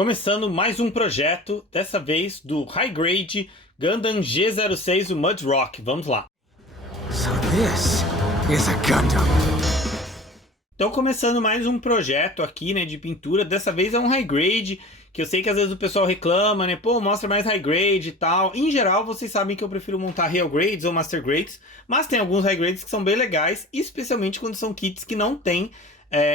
Começando mais um projeto, dessa vez do High Grade Gundam G06, o Mudrock. Vamos lá. So this is a Gundam. Então começando mais um projeto aqui, né, de pintura. Dessa vez é um High Grade, que eu sei que às vezes o pessoal reclama, né, pô, mostra mais High Grade e tal. Em geral, vocês sabem que eu prefiro montar Real Grades ou Master Grades, mas tem alguns High Grades que são bem legais, especialmente quando são kits que não tem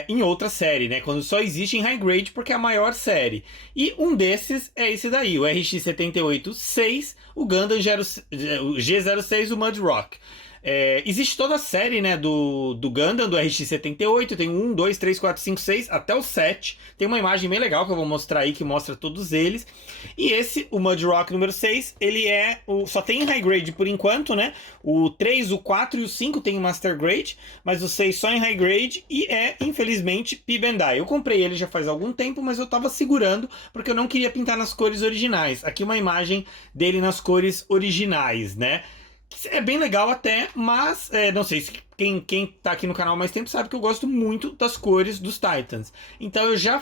em outra série, né? Quando só existe em High Grade porque é a maior série. E um desses é esse daí, o RX-78-6, o Gundam G06, o Mudrock. Existe toda a série, né, do Gundam, do RX-78, tem 1, 2, 3, 4, 5, 6, até o 7. Tem uma imagem bem legal que eu vou mostrar aí, que mostra todos eles. E esse, o Mudrock número 6, ele só tem em High Grade por enquanto, né? O 3, o 4 e o 5 tem em Master Grade, mas o 6 só em High Grade e infelizmente, P-Bandai. Eu comprei ele já faz algum tempo, mas eu tava segurando porque eu não queria pintar nas cores originais. Aqui uma imagem dele nas cores originais, né? É bem legal até, mas não sei se quem tá aqui no canal há mais tempo sabe que eu gosto muito das cores dos Titans. Então eu já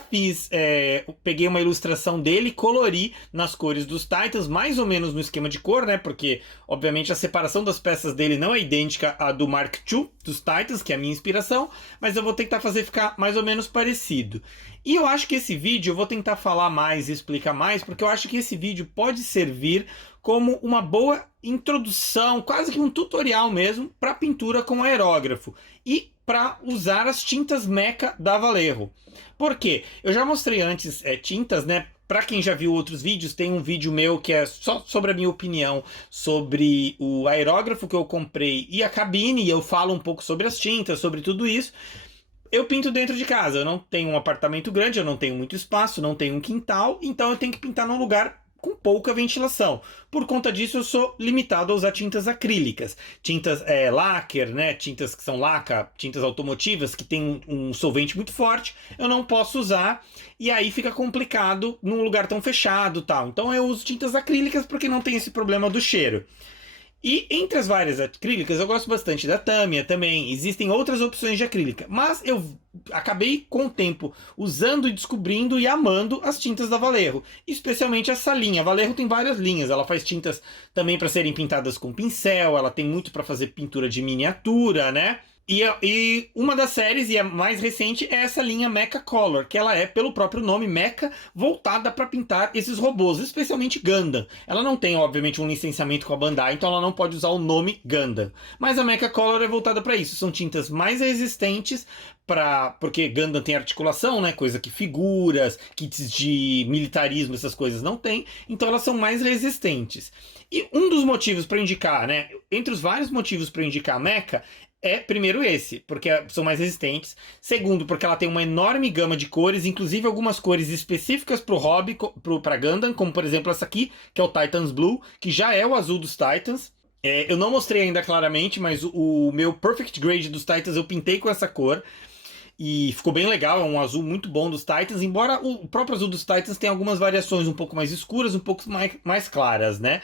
peguei uma ilustração dele e colori nas cores dos Titans, mais ou menos no esquema de cor, né? Porque, obviamente, a separação das peças dele não é idêntica à do Mark II dos Titans, que é a minha inspiração, mas eu vou tentar fazer ficar mais ou menos parecido. E eu acho que esse vídeo eu vou tentar falar mais e explicar mais, porque eu acho que esse vídeo pode servir como uma boa introdução, quase que um tutorial mesmo, para pintura com aerógrafo e para usar as tintas Mecha da Vallejo. Por quê? Eu já mostrei antes tintas, né? Para quem já viu outros vídeos, tem um vídeo meu que é só sobre a minha opinião sobre o aerógrafo que eu comprei e a cabine, e eu falo um pouco sobre as tintas, sobre tudo isso. Eu pinto dentro de casa, eu não tenho um apartamento grande, eu não tenho muito espaço, não tenho um quintal, então eu tenho que pintar num lugar com pouca ventilação. Por conta disso, eu sou limitado a usar tintas acrílicas. Tintas lacquer, né? Tintas que são laca, tintas automotivas, que tem um solvente muito forte, eu não posso usar, e aí fica complicado num lugar tão fechado e tal. Então eu uso tintas acrílicas porque não tem esse problema do cheiro. E entre as várias acrílicas, eu gosto bastante da Tamiya também. Existem outras opções de acrílica, mas eu acabei com o tempo usando e descobrindo e amando as tintas da Vallejo, especialmente essa linha. A Vallejo tem várias linhas, ela faz tintas também para serem pintadas com pincel, ela tem muito para fazer pintura de miniatura, né? E uma das séries, e a mais recente, é essa linha Mecha Color, que ela é, pelo próprio nome, Mecha, voltada para pintar esses robôs, especialmente Gundam. Ela não tem, obviamente, um licenciamento com a Bandai, então ela não pode usar o nome Gundam. Mas a Mecha Color é voltada para isso, são tintas mais resistentes, porque Gundam tem articulação, né? Coisa que figuras, kits de militarismo, essas coisas não tem, então elas são mais resistentes. E um dos motivos para indicar, né? Entre os vários motivos para indicar a Mecha, primeiro esse, porque são mais resistentes. Segundo, porque ela tem uma enorme gama de cores, inclusive algumas cores específicas para o hobby, para Gundam, como por exemplo essa aqui, que é o Titans Blue, que já é o azul dos Titans. Eu não mostrei ainda claramente, mas o meu Perfect Grade dos Titans eu pintei com essa cor. E ficou bem legal, é um azul muito bom dos Titans, embora o próprio azul dos Titans tenha algumas variações um pouco mais escuras, um pouco mais claras, né?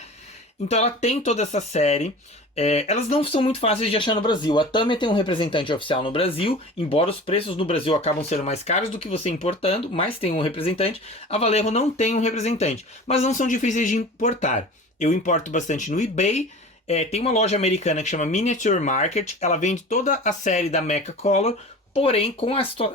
Então ela tem toda essa série. Elas não são muito fáceis de achar no Brasil. A Tamiya tem um representante oficial no Brasil, embora os preços no Brasil acabam sendo mais caros do que você importando, mas tem um representante. A Vallejo não tem um representante, mas não são difíceis de importar. Eu importo bastante no eBay. Tem uma loja americana que chama Miniature Market, ela vende toda a série da Mecha Color. Porém,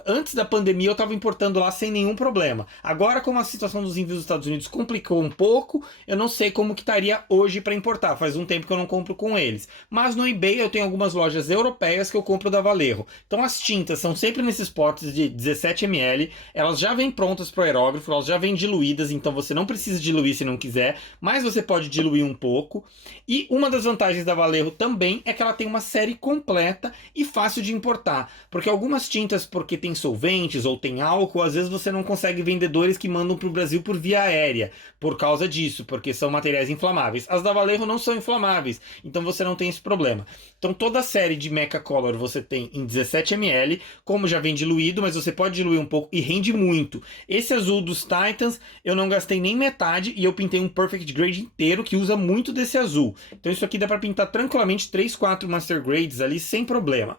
antes da pandemia eu estava importando lá sem nenhum problema. Agora, como a situação dos envios dos Estados Unidos complicou um pouco, eu não sei como que estaria hoje para importar. Faz um tempo que eu não compro com eles. Mas no eBay eu tenho algumas lojas europeias que eu compro da Vallejo. Então as tintas são sempre nesses potes de 17 ml. Elas já vêm prontas para o aerógrafo, elas já vêm diluídas, então você não precisa diluir se não quiser, mas você pode diluir um pouco. E uma das vantagens da Vallejo também é que ela tem uma série completa e fácil de importar. Porque algumas tintas, porque tem solventes ou tem álcool, às vezes você não consegue vendedores que mandam para o Brasil por via aérea, por causa disso, porque são materiais inflamáveis. As da Vallejo não são inflamáveis, então você não tem esse problema. Então toda a série de Mecha Color você tem em 17 ml, como já vem diluído, mas você pode diluir um pouco e rende muito. Esse azul dos Titans eu não gastei nem metade e eu pintei um Perfect Grade inteiro que usa muito desse azul. Então isso aqui dá para pintar tranquilamente 3, 4 Master Grades ali sem problema.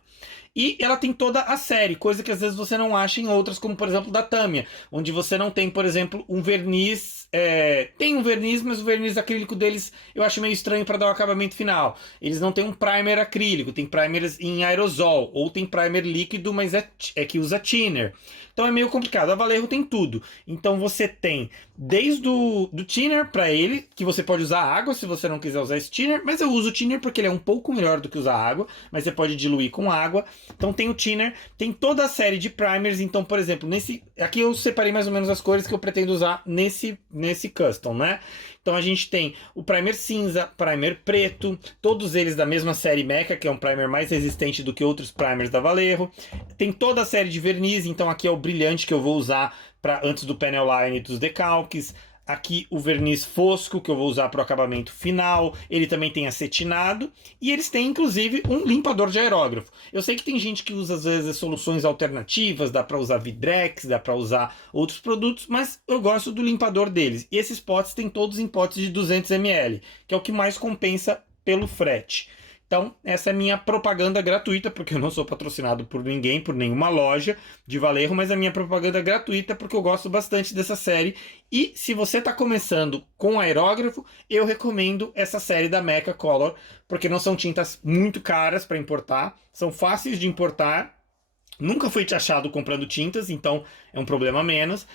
E ela tem toda a série, coisa que às vezes você não acha em outras, como por exemplo da Tamiya, onde você não tem, por exemplo, um verniz. Tem um verniz, mas o verniz acrílico deles eu acho meio estranho para dar o acabamento final. Eles não têm um primer acrílico, tem primers em aerosol, ou tem primer líquido, mas é que usa thinner. Então é meio complicado. A Vallejo tem tudo. Então você tem desde do thinner para ele, que você pode usar água se você não quiser usar esse thinner, mas eu uso o thinner porque ele é um pouco melhor do que usar água, mas você pode diluir com água. Então tem o thinner, tem toda a série de primers. Então, por exemplo, aqui eu separei mais ou menos as cores que eu pretendo usar nesse custom, né? Então a gente tem o primer cinza, primer preto, todos eles da mesma série Mecha, que é um primer mais resistente do que outros primers da Vallejo. Tem toda a série de verniz, então aqui é o brilhante que eu vou usar antes do panel line dos decalques. Aqui o verniz fosco, que eu vou usar para o acabamento final. Ele também tem acetinado. E eles têm, inclusive, um limpador de aerógrafo. Eu sei que tem gente que usa, às vezes, soluções alternativas. Dá para usar Vidrex, dá para usar outros produtos. Mas eu gosto do limpador deles. E esses potes têm todos em potes de 200 ml, que é o que mais compensa pelo frete. Então, essa é a minha propaganda gratuita, porque eu não sou patrocinado por ninguém, por nenhuma loja de Vallejo, mas a minha propaganda é gratuita porque eu gosto bastante dessa série. E se você está começando com aerógrafo, eu recomendo essa série da Mecha Color, porque não são tintas muito caras para importar, são fáceis de importar, nunca fui taxado comprando tintas, então é um problema a menos.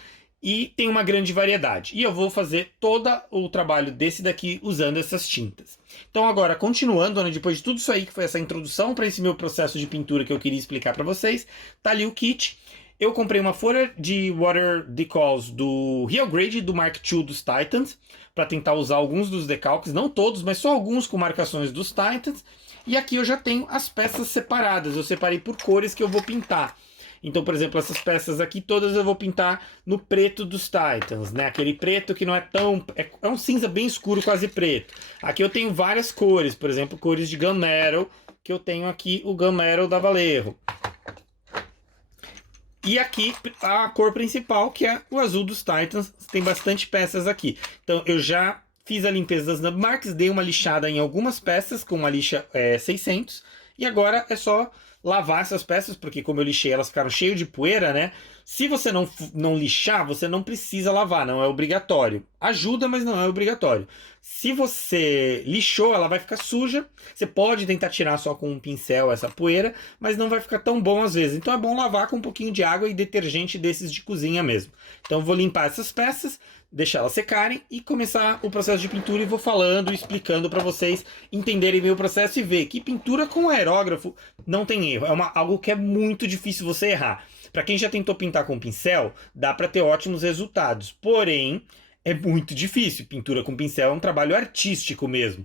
E tem uma grande variedade. E eu vou fazer todo o trabalho desse daqui usando essas tintas. Então agora, continuando, né, depois de tudo isso aí, que foi essa introdução para esse meu processo de pintura que eu queria explicar para vocês, tá ali o kit. Eu comprei uma folha de water decals do Real Grade do Mark II dos Titans, para tentar usar alguns dos decalques, não todos, mas só alguns com marcações dos Titans. E aqui eu já tenho as peças separadas, eu separei por cores que eu vou pintar. Então, por exemplo, essas peças aqui todas eu vou pintar no preto dos Titans, né? Aquele preto que não é tão... É um cinza bem escuro, quase preto. Aqui eu tenho várias cores, por exemplo, cores de gunmetal, que eu tenho aqui o gunmetal da Vallejo. E aqui a cor principal, que é o azul dos Titans. Tem bastante peças aqui. Então eu já fiz a limpeza das Nubmarks, dei uma lixada em algumas peças com uma lixa 600. E agora é só lavar essas peças, porque como eu lixei, elas ficaram cheias de poeira, né? Se você não lixar, você não precisa lavar, não é obrigatório. Ajuda, mas não é obrigatório. Se você lixou, ela vai ficar suja. Você pode tentar tirar só com um pincel essa poeira, mas não vai ficar tão bom às vezes. Então é bom lavar com um pouquinho de água e detergente desses de cozinha mesmo. Então eu vou limpar essas peças, deixar elas secarem e começar o processo de pintura, e vou falando, explicando para vocês entenderem meu processo e ver que pintura com aerógrafo não tem erro. É algo que é muito difícil você errar. Para quem já tentou pintar com pincel, dá para ter ótimos resultados. Porém, é muito difícil. Pintura com pincel é um trabalho artístico mesmo.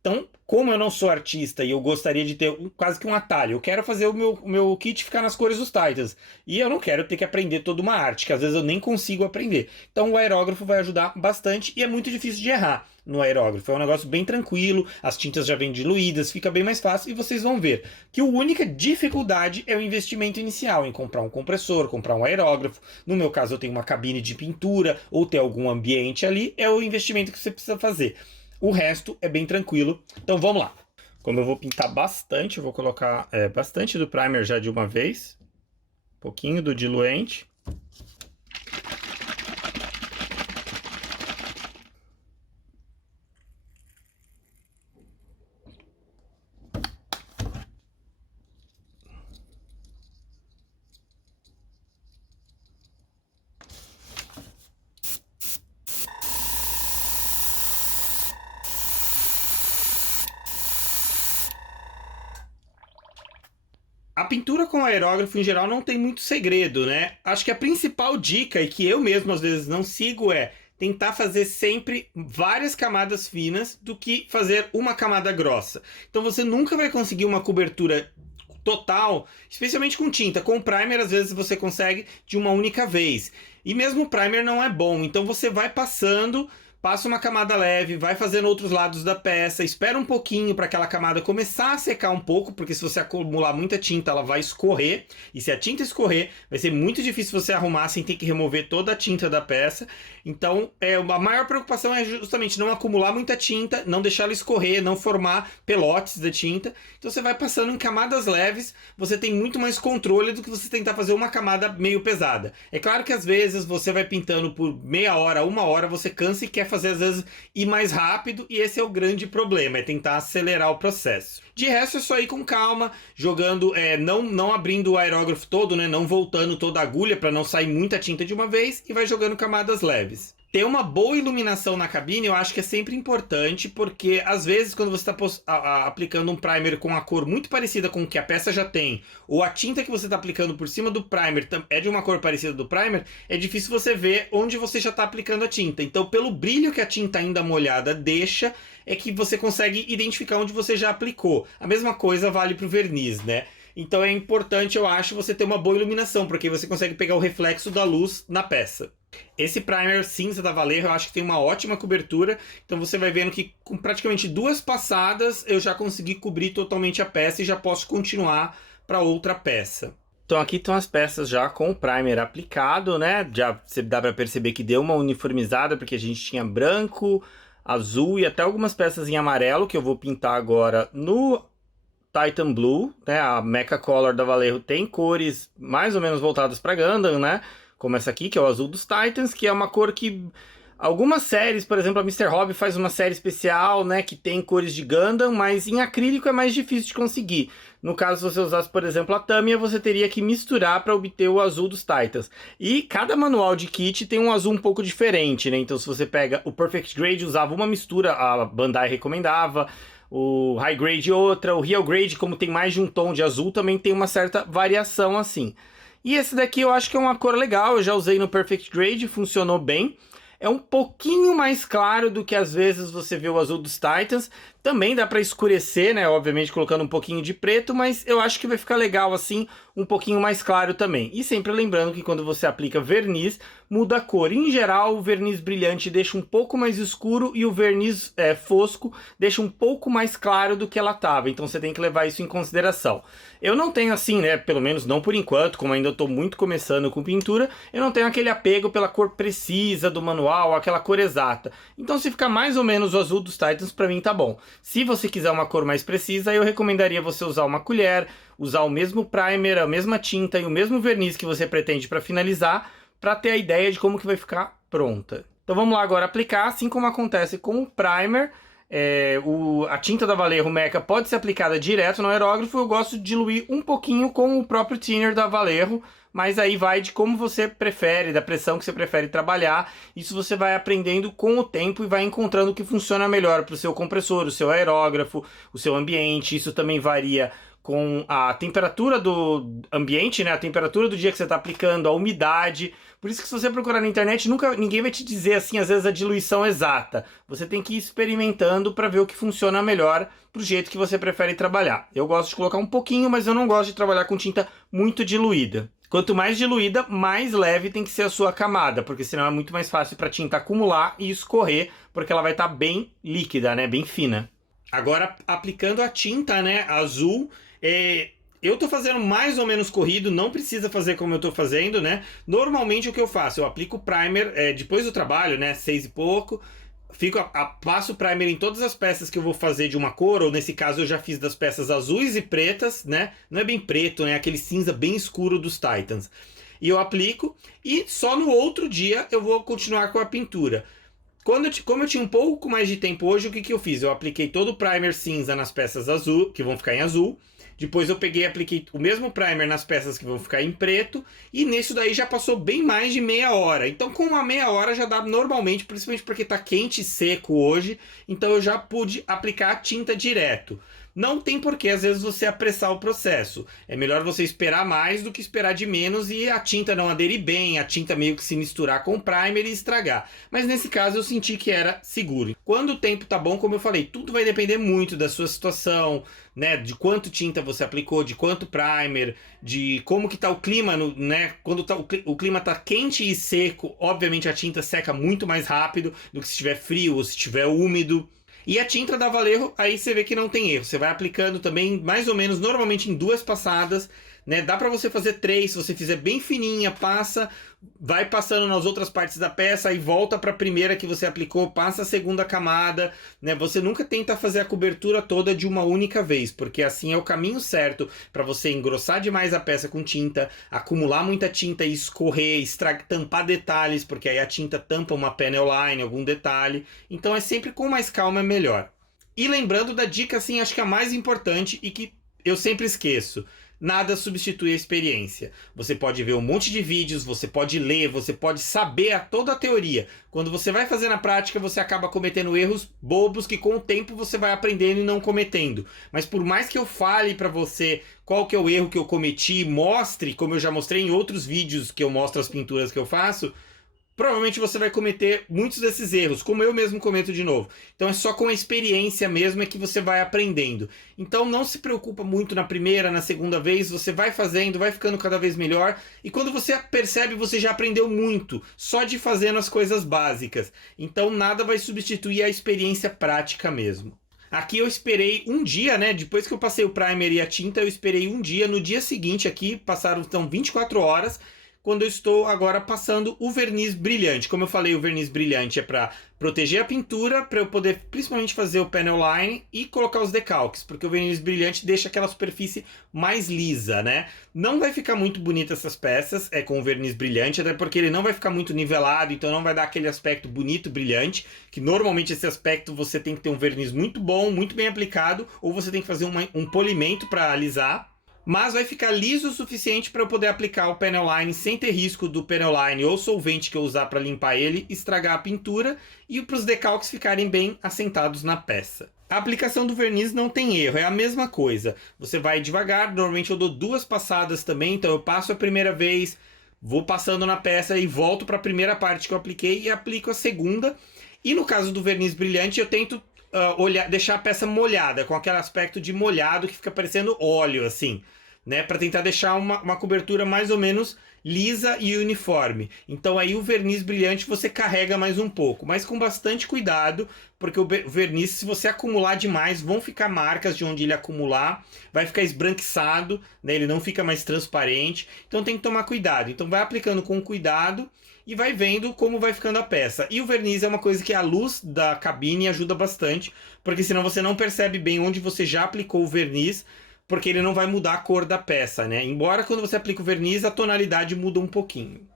Então, como eu não sou artista e eu gostaria de ter quase que um atalho, eu quero fazer o meu kit ficar nas cores dos Titans. E eu não quero ter que aprender toda uma arte, que às vezes eu nem consigo aprender. Então o aerógrafo vai ajudar bastante e é muito difícil de errar no aerógrafo. É um negócio bem tranquilo, as tintas já vêm diluídas, fica bem mais fácil e vocês vão ver que a única dificuldade é o investimento inicial, em comprar um compressor, comprar um aerógrafo. No meu caso eu tenho uma cabine de pintura ou ter algum ambiente ali, é o investimento que você precisa fazer. O resto é bem tranquilo. Então vamos lá. Como eu vou pintar bastante, eu vou colocar bastante do primer já de uma vez. Um pouquinho do diluente. A pintura com aerógrafo, em geral, não tem muito segredo, né? Acho que a principal dica, e que eu mesmo às vezes não sigo, é tentar fazer sempre várias camadas finas do que fazer uma camada grossa. Então você nunca vai conseguir uma cobertura total, especialmente com tinta. Com primer, às vezes você consegue de uma única vez. E mesmo o primer não é bom, então você vai passando passa uma camada leve, vai fazendo outros lados da peça, espera um pouquinho para aquela camada começar a secar um pouco, porque se você acumular muita tinta, ela vai escorrer, e se a tinta escorrer, vai ser muito difícil você arrumar sem ter que remover toda a tinta da peça. Então, a maior preocupação é justamente não acumular muita tinta, não deixar ela escorrer, não formar pelotes da tinta. Então você vai passando em camadas leves, você tem muito mais controle do que você tentar fazer uma camada meio pesada. É claro que às vezes você vai pintando por meia hora, uma hora, você cansa e quer fazer às vezes ir mais rápido, e esse é o grande problema, é tentar acelerar o processo. De resto é só ir com calma, jogando, não abrindo o aerógrafo todo, né, não voltando toda a agulha para não sair muita tinta de uma vez, e vai jogando camadas leves. Ter uma boa iluminação na cabine eu acho que é sempre importante, porque às vezes quando você está aplicando um primer com a cor muito parecida com o que a peça já tem, ou a tinta que você está aplicando por cima do primer é de uma cor parecida do primer, é difícil você ver onde você já está aplicando a tinta. Então, pelo brilho que a tinta ainda molhada deixa, é que você consegue identificar onde você já aplicou. A mesma coisa vale para o verniz, né? Então é importante, eu acho, você ter uma boa iluminação, porque você consegue pegar o reflexo da luz na peça. Esse primer cinza da Vallejo eu acho que tem uma ótima cobertura, então você vai vendo que com praticamente 2 passadas eu já consegui cobrir totalmente a peça e já posso continuar para outra peça. Então aqui estão as peças já com o primer aplicado, né? Já dá para perceber que deu uma uniformizada, porque a gente tinha branco, azul e até algumas peças em amarelo que eu vou pintar agora no Titan Blue, né? A Mecha Color da Vallejo tem cores mais ou menos voltadas para Gundam, né? Como essa aqui, que é o azul dos Titans, que é uma cor que algumas séries, por exemplo, a Mr. Hobby faz uma série especial, né, que tem cores de Gundam, mas em acrílico é mais difícil de conseguir. No caso, se você usasse, por exemplo, a Tamiya, você teria que misturar para obter o azul dos Titans. E cada manual de kit tem um azul um pouco diferente, né? Então, se você pega o Perfect Grade, usava uma mistura, a Bandai recomendava. O High Grade outra, o Real Grade, como tem mais de um tom de azul, também tem uma certa variação assim. E esse daqui eu acho que é uma cor legal, eu já usei no Perfect Grade, funcionou bem. É um pouquinho mais claro do que às vezes você vê o azul dos Titans. Também dá para escurecer, né? Obviamente colocando um pouquinho de preto, mas eu acho que vai ficar legal assim, um pouquinho mais claro também. E sempre lembrando que quando você aplica verniz, muda a cor. Em geral, o verniz brilhante deixa um pouco mais escuro e o verniz fosco deixa um pouco mais claro do que ela estava. Então você tem que levar isso em consideração. Eu não tenho assim, né? Pelo menos não por enquanto, como ainda estou muito começando com pintura, eu não tenho aquele apego pela cor precisa do manual, aquela cor exata. Então se ficar mais ou menos o azul dos Titans, para mim tá bom. Se você quiser uma cor mais precisa, eu recomendaria você usar uma colher, usar o mesmo primer, a mesma tinta e o mesmo verniz que você pretende para finalizar, para ter a ideia de como que vai ficar pronta. Então vamos lá agora aplicar, assim como acontece com o primer. A tinta da Vallejo Mecha pode ser aplicada direto no aerógrafo. Eu gosto de diluir um pouquinho com o próprio thinner da Vallejo, mas aí vai de como você prefere, da pressão que você prefere trabalhar. Isso você vai aprendendo com o tempo e vai encontrando o que funciona melhor para o seu compressor, o seu aerógrafo, o seu ambiente. Isso também varia com a temperatura do ambiente, né? A temperatura do dia que você está aplicando, a umidade. Por isso que se você procurar na internet, ninguém vai te dizer assim, às vezes, a diluição exata. Você tem que ir experimentando para ver o que funciona melhor pro jeito que você prefere trabalhar. Eu gosto de colocar um pouquinho, mas eu não gosto de trabalhar com tinta muito diluída. Quanto mais diluída, mais leve tem que ser a sua camada, porque senão é muito mais fácil para a tinta acumular e escorrer, porque ela vai estar bem líquida, né? Bem fina. Agora, aplicando a tinta, né, azul, eu tô fazendo mais ou menos corrido, não precisa fazer como eu tô fazendo, né? Normalmente o que eu faço? Eu aplico o primer depois do trabalho, né, 6 e pouco, passo o primer em todas as peças que eu vou fazer de uma cor, ou nesse caso eu já fiz das peças azuis e pretas, né? Não é bem preto, né? Aquele cinza bem escuro dos Titans. E eu aplico, e só no outro dia eu vou continuar com a pintura. Como eu tinha um pouco mais de tempo hoje, o que eu fiz? Eu apliquei todo o primer cinza nas peças azul, que vão ficar em azul. Depois eu peguei e apliquei o mesmo primer nas peças que vão ficar em preto. E nisso daí já passou bem mais de meia hora. Então com uma meia hora já dá normalmente, principalmente porque tá quente e seco hoje. Então eu já pude aplicar a tinta direto. não tem por que às vezes você apressar o processo. É melhor você esperar mais do que esperar de menos e a tinta não aderir bem, a tinta meio que se misturar com o primer e estragar. Mas nesse caso eu senti que era seguro. Quando o tempo tá bom, como eu falei, tudo vai depender muito da sua situação, né, de quanto tinta você aplicou, de quanto primer, de como que tá o clima, né, quando o clima tá quente e seco, obviamente a tinta seca muito mais rápido do que se estiver frio ou se estiver úmido. E a tinta da Vallejo, aí você vê que não tem erro. Você vai aplicando também, mais ou menos, normalmente em 2 passadas, né? Dá para você fazer 3, se você fizer bem fininha, passa, vai passando nas outras partes da peça, aí volta para a primeira que você aplicou, passa a segunda camada, né? Você nunca tenta fazer a cobertura toda de uma única vez, porque assim é o caminho certo para você engrossar demais a peça com tinta, acumular muita tinta e escorrer, tampar detalhes, porque aí a tinta tampa uma panel line, algum detalhe. Então é sempre com mais calma é melhor. E lembrando da dica, assim, acho que a mais importante e que eu sempre esqueço: nada substitui a experiência. Você pode ver um monte de vídeos, você pode ler, você pode saber toda a teoria. Quando você vai fazer na prática, você acaba cometendo erros bobos que com o tempo você vai aprendendo e não cometendo. Mas por mais que eu fale para você qual que é o erro que eu cometi, mostre, como eu já mostrei em outros vídeos que eu mostro as pinturas que eu faço, provavelmente você vai cometer muitos desses erros, como eu mesmo cometo de novo. Então é só com a experiência mesmo é que você vai aprendendo. Então não se preocupa muito na primeira, na segunda vez, você vai fazendo, vai ficando cada vez melhor. E quando você percebe, você já aprendeu muito, só de fazendo as coisas básicas. Então nada vai substituir a experiência prática mesmo. Aqui eu esperei um dia, né? Depois que eu passei o primer e a tinta, eu esperei um dia. No dia seguinte aqui, passaram então 24 horas, quando eu estou agora passando o verniz brilhante. Como eu falei, o verniz brilhante é para proteger a pintura, para eu poder principalmente fazer o panel line e colocar os decalques, porque o verniz brilhante deixa aquela superfície mais lisa, né? Não vai ficar muito bonita essas peças com o verniz brilhante, até porque ele não vai ficar muito nivelado, então não vai dar aquele aspecto bonito, brilhante, que normalmente esse aspecto você tem que ter um verniz muito bom, muito bem aplicado, ou você tem que fazer um polimento para alisar. Mas vai ficar liso o suficiente para eu poder aplicar o panel line sem ter risco do panel line ou solvente que eu usar para limpar ele estragar a pintura e para os decalques ficarem bem assentados na peça. A aplicação do verniz não tem erro, é a mesma coisa. Você vai devagar, normalmente eu dou 2 passadas também, então eu passo a primeira vez, vou passando na peça e volto para a primeira parte que eu apliquei e aplico a segunda. E no caso do verniz brilhante eu tento deixar a peça molhada, com aquele aspecto de molhado que fica parecendo óleo, assim, né? Para tentar deixar uma cobertura mais ou menos lisa e uniforme. Então aí o verniz brilhante você carrega mais um pouco, mas com bastante cuidado, porque o verniz, se você acumular demais, vão ficar marcas de onde ele acumular, vai ficar esbranquiçado, né? Ele não fica mais transparente, então tem que tomar cuidado. Então vai aplicando com cuidado e vai vendo como vai ficando a peça. E o verniz é uma coisa que a luz da cabine ajuda bastante, porque senão você não percebe bem onde você já aplicou o verniz, porque ele não vai mudar a cor da peça, né? Embora quando você aplica o verniz, a tonalidade muda um pouquinho.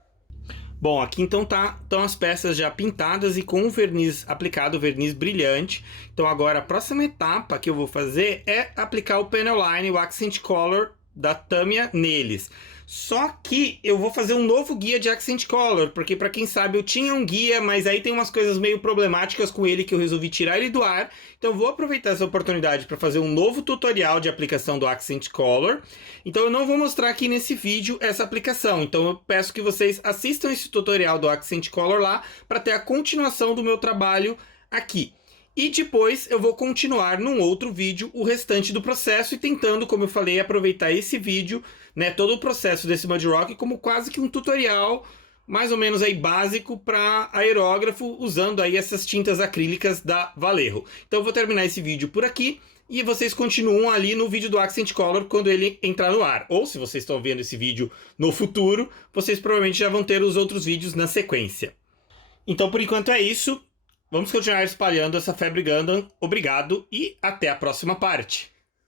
Bom, aqui então estão as peças já pintadas e com o verniz aplicado, o verniz brilhante. Então agora a próxima etapa que eu vou fazer é aplicar o panel line, o accent color da Tamiya neles. Só que eu vou fazer um novo guia de accent color, porque para quem sabe eu tinha um guia, mas aí tem umas coisas meio problemáticas com ele que eu resolvi tirar ele do ar. Então eu vou aproveitar essa oportunidade para fazer um novo tutorial de aplicação do accent color. Então eu não vou mostrar aqui nesse vídeo essa aplicação, então eu peço que vocês assistam esse tutorial do accent color lá para ter a continuação do meu trabalho aqui. E depois eu vou continuar num outro vídeo o restante do processo e tentando, como eu falei, aproveitar esse vídeo, né, todo o processo desse Mud Rock como quase que um tutorial mais ou menos aí básico para aerógrafo, usando aí essas tintas acrílicas da Vallejo. Então eu vou terminar esse vídeo por aqui e vocês continuam ali no vídeo do Accent Color quando ele entrar no ar. Ou se vocês estão vendo esse vídeo no futuro, vocês provavelmente já vão ter os outros vídeos na sequência. Então por enquanto é isso. Vamos continuar espalhando essa febre Gundam. Obrigado e até a próxima parte.